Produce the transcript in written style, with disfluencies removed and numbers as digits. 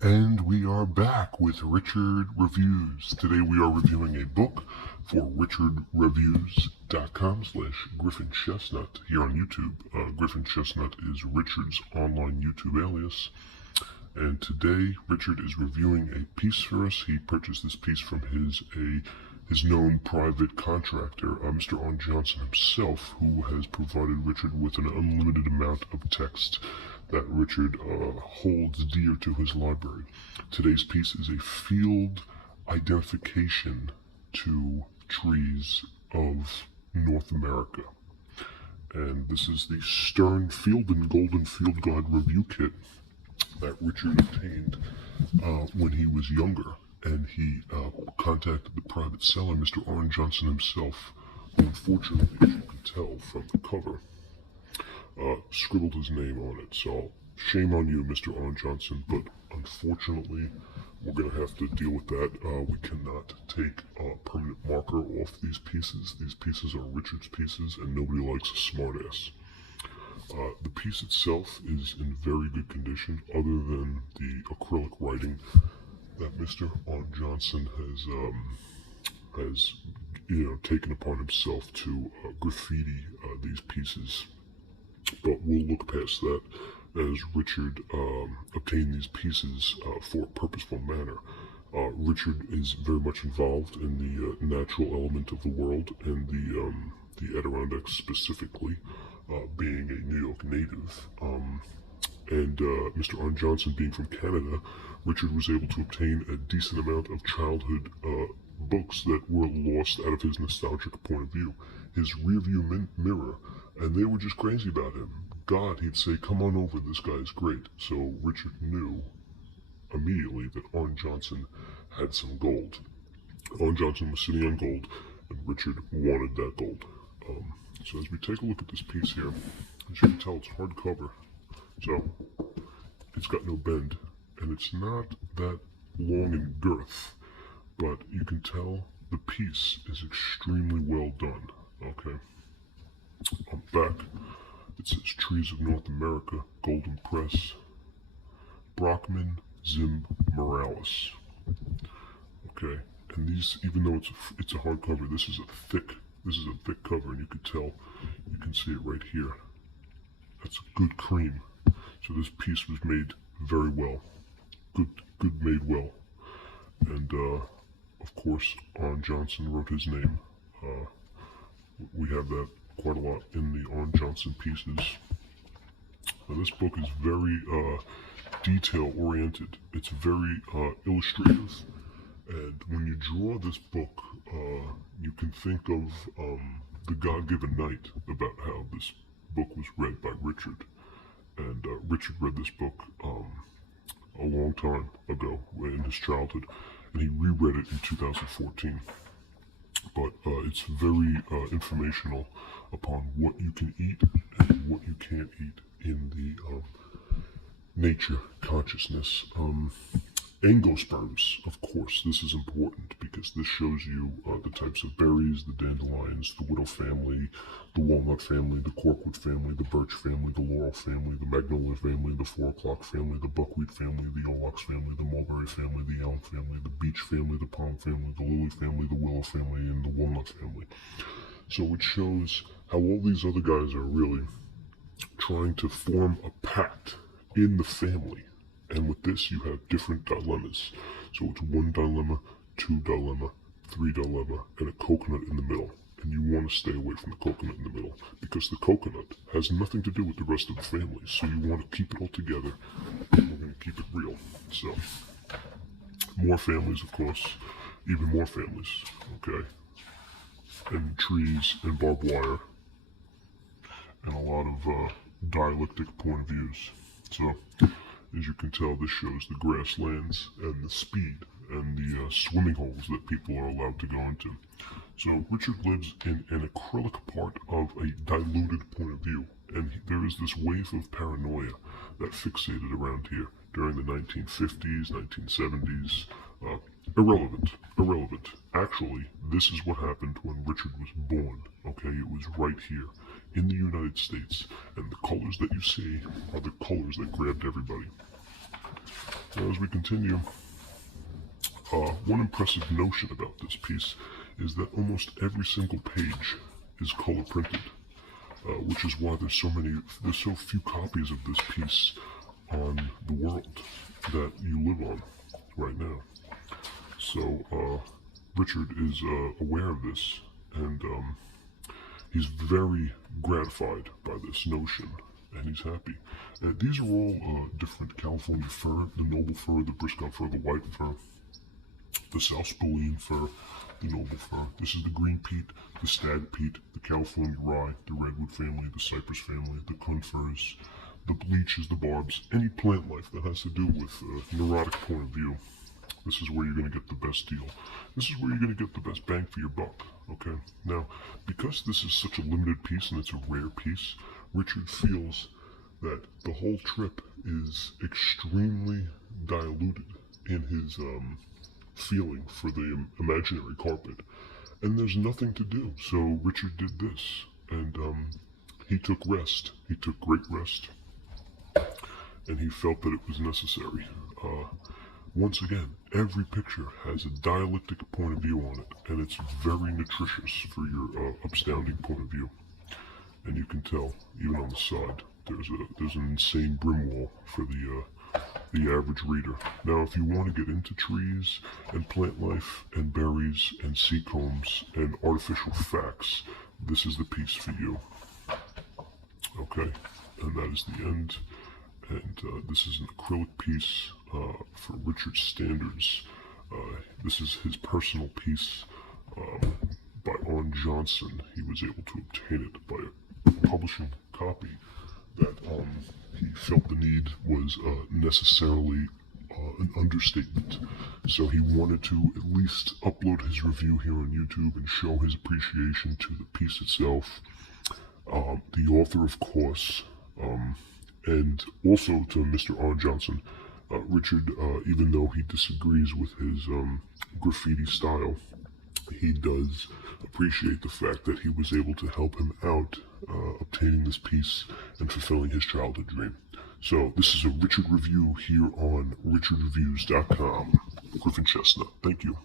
And we are back with Richard Reviews. Today we are reviewing a book for richardreviews.com/Griffin Chestnut here on YouTube. Griffin Chestnut is Richard's online YouTube alias. And today Richard is reviewing a piece for us. He purchased this piece from his known private contractor, Mr. Arn Johnson himself, who has provided Richard with an unlimited amount of text that Richard holds dear to his library. Today's piece is a field identification to trees of North America. And this is the Stern Field and Golden Field Guide Review Kit that Richard obtained when he was younger. And he contacted the private seller, Mr. Arn Johnson himself, who unfortunately, as you can tell from the cover, scribbled his name on it. So shame on you, Mr. Arn Johnson, but unfortunately we're going to have to deal with that. We cannot take a permanent marker off these pieces. These pieces are Richard's pieces, and nobody likes a smartass. The piece itself is in very good condition, other than the acrylic writing that Mr. Arn Johnson has taken upon himself to graffiti these pieces. But we'll look past that as Richard obtained these pieces for a purposeful manner. Richard is very much involved in the natural element of the world and the Adirondacks specifically, being a New York native. And Mr. Arn Johnson being from Canada, Richard was able to obtain a decent amount of childhood books that were lost out of his nostalgic point of view. His rearview mirror, and they were just crazy about him. God, he'd say, come on over, this guy's great. So Richard knew immediately that Arn Johnson had some gold. Arn Johnson was sitting on gold, and Richard wanted that gold. So as we take a look at this piece here, as you can tell, it's hardcover. So it's got no bend, and it's not that long in girth, but you can tell the piece is extremely well done. Okay. On the back, it says Trees of North America, Golden Press, Brockman, Zim, Morales. Okay, and these, even though it's a hardcover, this is a thick cover, and you can see it right here. That's a good cream. So this piece was made very well, good made well, and of course Arn Johnson wrote his name. We have that quite a lot in the Arn Johnson pieces. Now this book is very detail oriented. It's very illustrative, and when you draw this book, you can think of The God-Given Night, about how this book was read by Richard. And Richard read this book a long time ago in his childhood, and he reread it in 2014. But it's very informational upon what you can eat and what you can't eat in the nature consciousness. Angiosperms, of course, this is important because this shows you the types of berries, the dandelions, the widow family, the walnut family, the corkwood family, the birch family, the laurel family, the magnolia family, the 4 o'clock family, the buckwheat family, the yolox family, the mulberry family, the elm family, the beech family, the palm family, the lily family, the willow family, and the walnut family. So it shows how all these other guys are really trying to form a pact in the family. And with this, you have different dilemmas. So it's 1 dilemma, 2 dilemma, 3 dilemma, and a coconut in the middle. And you want to stay away from the coconut in the middle, because the coconut has nothing to do with the rest of the family. So you want to keep it all together, and we're going to keep it real. So, more families, of course, even more families, okay? And trees and barbed wire, and a lot of dialectic point of views. So, as you can tell, this shows the grasslands and the speed and the swimming holes that people are allowed to go into. So Richard lives in an acrylic part of a diluted point of view, and there is this wave of paranoia that fixated around here during the 1950s, 1970s. Irrelevant. Actually, this is what happened when Richard was born, okay? It was right here in the United States, and the colors that you see are the colors that grabbed everybody. Now, as we continue, one impressive notion about this piece is that almost every single page is color printed, which is why there's so few copies of this piece on the world that you live on right now. So Richard is aware of this, and he's very gratified by this notion, and he's happy. These are all different California fir: the noble fir, the Briscoe fir, the white fir, the South Spolene fir, the noble fir. This is the green peat, the stag peat, the California rye, the redwood family, the cypress family, the conifers, the bleaches, the barbs, any plant life that has to do with a neurotic point of view. This is where you're going to get the best deal. This is where you're going to get the best bang for your buck, okay? Now, because this is such a limited piece and it's a rare piece, Richard feels that the whole trip is extremely diluted in his feeling for the imaginary carpet. And there's nothing to do, so Richard did this, and he took rest. He took great rest, and he felt that it was necessary. Once again, every picture has a dialectic point of view on it, and it's very nutritious for your upstanding point of view. And you can tell, even on the side, there's an insane brim wall for the average reader. Now, if you want to get into trees and plant life and berries and sea combs and artificial facts, this is the piece for you. Okay, and that is the end. And this is an acrylic piece for Richard's standards. This is his personal piece by Arn Johnson. He was able to obtain it by a publishing copy that he felt the need was necessarily an understatement. So he wanted to at least upload his review here on YouTube and show his appreciation to the piece itself, the author, of course, and also to Mr. Arn Johnson. Richard, even though he disagrees with his graffiti style, he does appreciate the fact that he was able to help him out obtaining this piece and fulfilling his childhood dream. So this is a Richard review here on richardreviews.com. Griffin Chestnut. Thank you.